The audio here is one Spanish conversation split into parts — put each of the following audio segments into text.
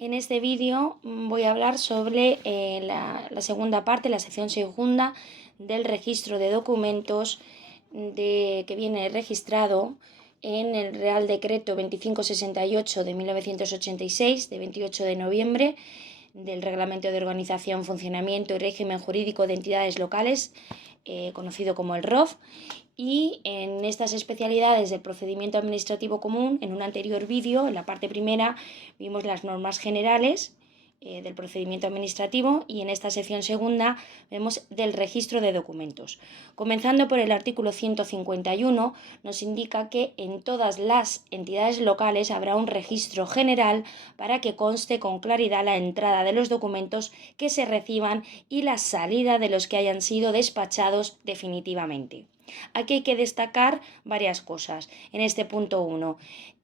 En este vídeo voy a hablar sobre la segunda parte, la sección segunda del registro de documentos que viene registrado en el Real Decreto 2568 de 1986, de 28 de noviembre, del Reglamento de Organización, Funcionamiento y Régimen Jurídico de Entidades Locales, conocido como el ROF, y en estas especialidades del procedimiento administrativo común, en un anterior vídeo, en la parte primera, vimos las normas generales del procedimiento administrativo y en esta sección segunda vemos del registro de documentos. Comenzando por el artículo 151, nos indica que en todas las entidades locales habrá un registro general para que conste con claridad la entrada de los documentos que se reciban y la salida de los que hayan sido despachados definitivamente. Aquí hay que destacar varias cosas. En este punto 1,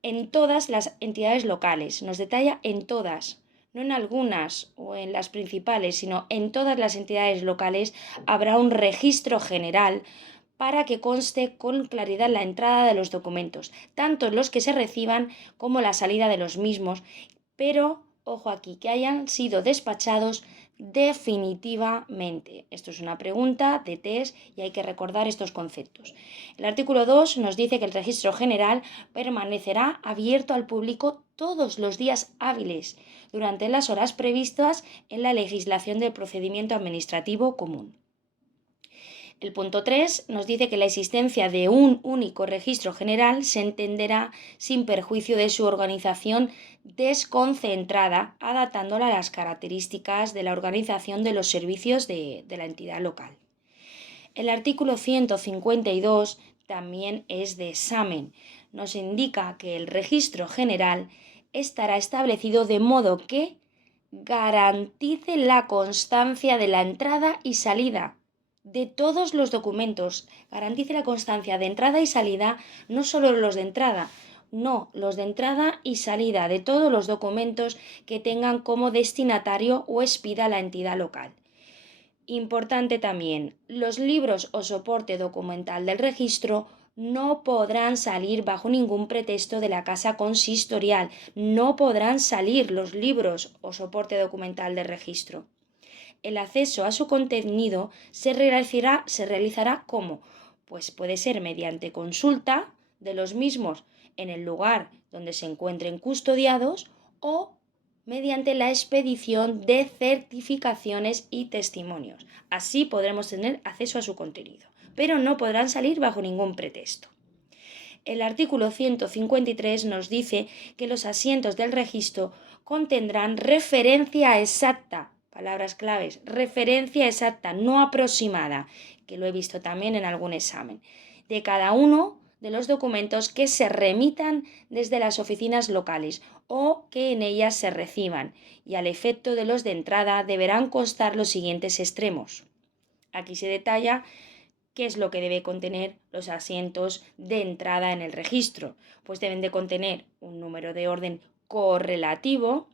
en todas las entidades locales, nos detalla en todas, no en algunas o en las principales, sino en todas las entidades locales habrá un registro general para que conste con claridad la entrada de los documentos, tanto los que se reciban como la salida de los mismos, pero ojo aquí, que hayan sido despachados definitivamente. Esto es una pregunta de test y hay que recordar estos conceptos. El artículo 2 nos dice que el registro general permanecerá abierto al público todos los días hábiles durante las horas previstas en la legislación del procedimiento administrativo común. El punto 3 nos dice que la existencia de un único registro general se entenderá sin perjuicio de su organización desconcentrada, adaptándola a las características de la organización de los servicios de la entidad local. El artículo 152 también es de examen. Nos indica que el registro general estará establecido de modo que garantice la constancia de la entrada y salida de todos los documentos, garantice la constancia de entrada y salida, no solo los de entrada, no, los de entrada y salida de todos los documentos que tengan como destinatario o expida la entidad local. Importante también, los libros o soporte documental del registro no podrán salir bajo ningún pretexto de la casa consistorial, no podrán salir los libros o soporte documental del registro. El acceso a su contenido se realizará ¿cómo? Pues puede ser mediante consulta de los mismos en el lugar donde se encuentren custodiados o mediante la expedición de certificaciones y testimonios. Así podremos tener acceso a su contenido, pero no podrán salir bajo ningún pretexto. El artículo 153 nos dice que los asientos del registro contendrán referencia exacta, palabras claves, referencia exacta, no aproximada, que lo he visto también en algún examen, de cada uno de los documentos que se remitan desde las oficinas locales o que en ellas se reciban, y al efecto de los de entrada deberán constar los siguientes extremos. Aquí se detalla ¿qué es lo que debe contener los asientos de entrada en el registro? Pues deben de contener un número de orden correlativo,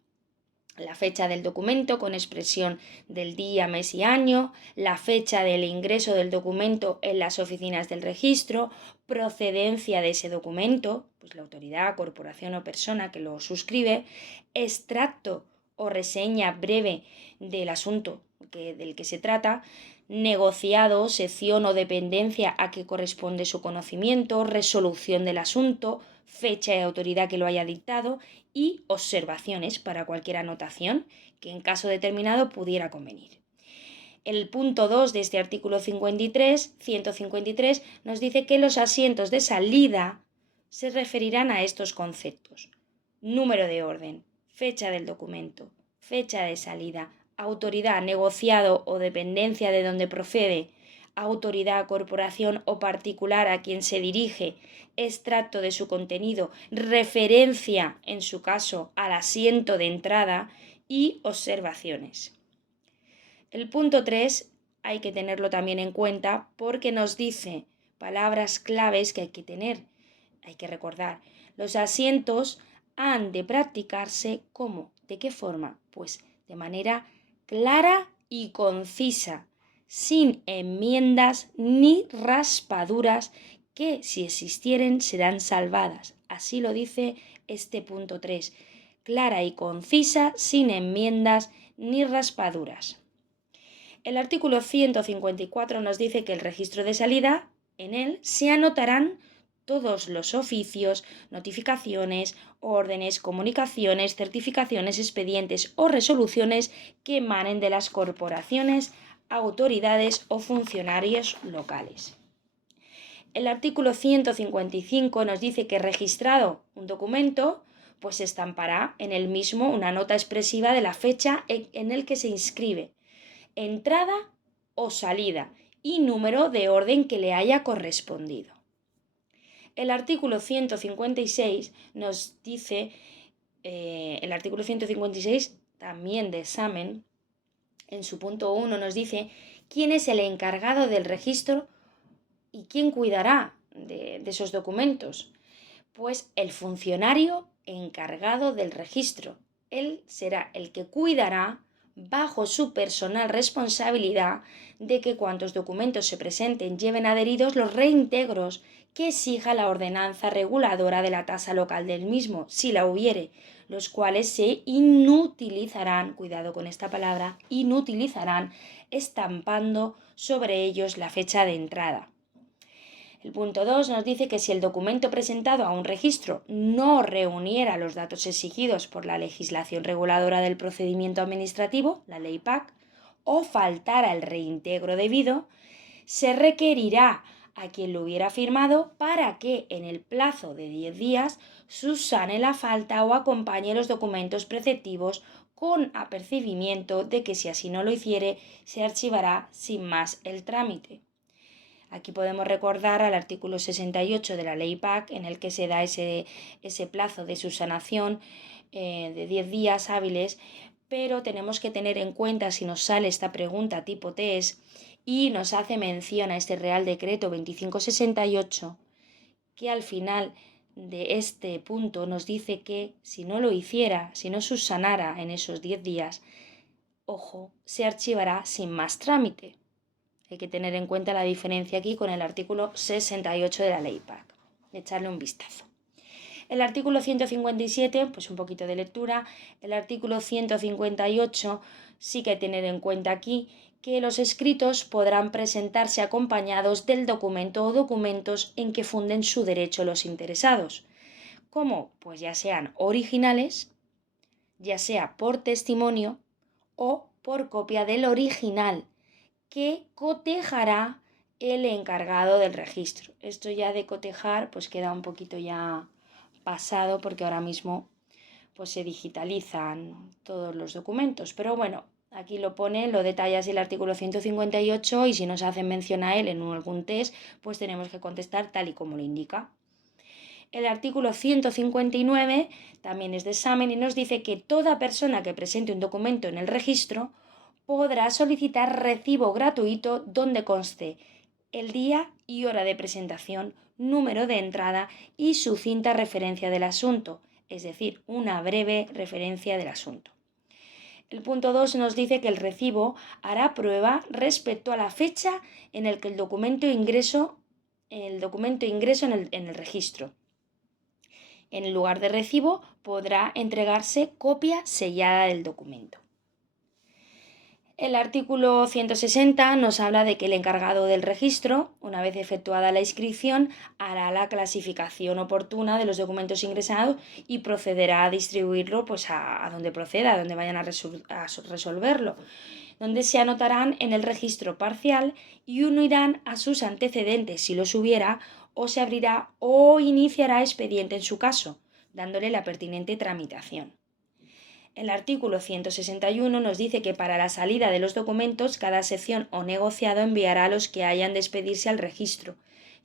la fecha del documento con expresión del día, mes y año, la fecha del ingreso del documento en las oficinas del registro, procedencia de ese documento, pues la autoridad, corporación o persona que lo suscribe, extracto o reseña breve del asunto del que se trata, negociado, sección o dependencia a que corresponde su conocimiento, resolución del asunto, fecha y autoridad que lo haya dictado y observaciones para cualquier anotación que en caso determinado pudiera convenir. El punto 2 de este artículo 153 nos dice que los asientos de salida se referirán a estos conceptos: número de orden, fecha del documento, fecha de salida, autoridad, negociado o dependencia de donde procede, autoridad, corporación o particular a quien se dirige, extracto de su contenido, referencia, en su caso, al asiento de entrada y observaciones. El punto 3 hay que tenerlo también en cuenta porque nos dice palabras claves que hay que tener, hay que recordar. Los asientos han de practicarse ¿cómo? ¿De qué forma? Pues de manera clara y concisa, sin enmiendas ni raspaduras que, si existieren, serán salvadas. Así lo dice este punto 3. clara y concisa, sin enmiendas ni raspaduras. El artículo 154 nos dice que el registro de salida, en él se anotarán todos los oficios, notificaciones, órdenes, comunicaciones, certificaciones, expedientes o resoluciones que emanen de las corporaciones, autoridades o funcionarios locales. El artículo 155 nos dice que registrado un documento, pues se estampará en el mismo una nota expresiva de la fecha en el que se inscribe, entrada o salida y número de orden que le haya correspondido. El artículo 156 nos dice, el artículo 156 también de examen, en su punto 1 nos dice quién es el encargado del registro y quién cuidará de esos documentos. Pues el funcionario encargado del registro. Él será el que cuidará bajo su personal responsabilidad de que cuantos documentos se presenten lleven adheridos los reintegros que exija la ordenanza reguladora de la tasa local del mismo, si la hubiere, los cuales se inutilizarán, cuidado con esta palabra, inutilizarán, estampando sobre ellos la fecha de entrada. El punto 2 nos dice que si el documento presentado a un registro no reuniera los datos exigidos por la legislación reguladora del procedimiento administrativo, la Ley PAC, o faltara el reintegro debido, se requerirá a quien lo hubiera firmado para que en el plazo de 10 días subsane la falta o acompañe los documentos preceptivos con apercibimiento de que si así no lo hiciere, se archivará sin más el trámite. Aquí podemos recordar al artículo 68 de la Ley PAC, en el que se da ese plazo de subsanación de 10 días hábiles, pero tenemos que tener en cuenta, si nos sale esta pregunta tipo test y nos hace mención a este Real Decreto 2568, que al final de este punto nos dice que si no lo hiciera, si no subsanara en esos 10 días, ojo, se archivará sin más trámite. Hay que tener en cuenta la diferencia aquí con el artículo 68 de la Ley PAC. Echarle un vistazo. El artículo 157, pues un poquito de lectura. El artículo 158 sí que hay que tener en cuenta aquí que los escritos podrán presentarse acompañados del documento o documentos en que funden su derecho los interesados. Como, pues ya sean originales, ya sea por testimonio o por copia del original, que cotejará el encargado del registro. Esto ya de cotejar pues queda un poquito ya pasado porque ahora mismo pues se digitalizan todos los documentos. Pero bueno, aquí lo pone, lo detalla así el artículo 158 y si nos hacen mención a él en algún test, pues tenemos que contestar tal y como lo indica. El artículo 159 también es de examen y nos dice que toda persona que presente un documento en el registro podrá solicitar recibo gratuito donde conste el día y hora de presentación, número de entrada y sucinta referencia del asunto, es decir, una breve referencia del asunto. El punto 2 nos dice que el recibo hará prueba respecto a la fecha en la que el documento ingreso en el registro. En el lugar de recibo podrá entregarse copia sellada del documento. El artículo 160 nos habla de que el encargado del registro, una vez efectuada la inscripción, hará la clasificación oportuna de los documentos ingresados y procederá a distribuirlo pues, a donde proceda, a donde vayan a resolverlo, donde se anotarán en el registro parcial y unirán a sus antecedentes si los hubiera, o se abrirá o iniciará expediente en su caso, dándole la pertinente tramitación. El artículo 161 nos dice que para la salida de los documentos cada sección o negociado enviará a los que hayan de expedirse al registro,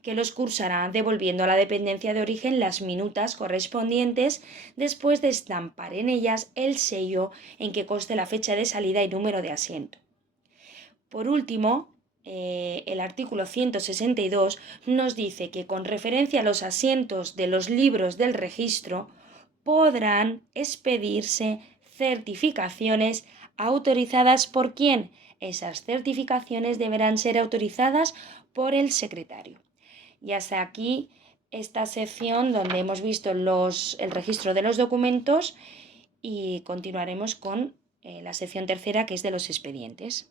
que los cursará devolviendo a la dependencia de origen las minutas correspondientes después de estampar en ellas el sello en que conste la fecha de salida y número de asiento. Por último, el artículo 162 nos dice que con referencia a los asientos de los libros del registro podrán expedirse certificaciones autorizadas ¿por quién? Esas certificaciones deberán ser autorizadas por el secretario. Y hasta aquí esta sección donde hemos visto el registro de los documentos y continuaremos con la sección tercera, que es de los expedientes.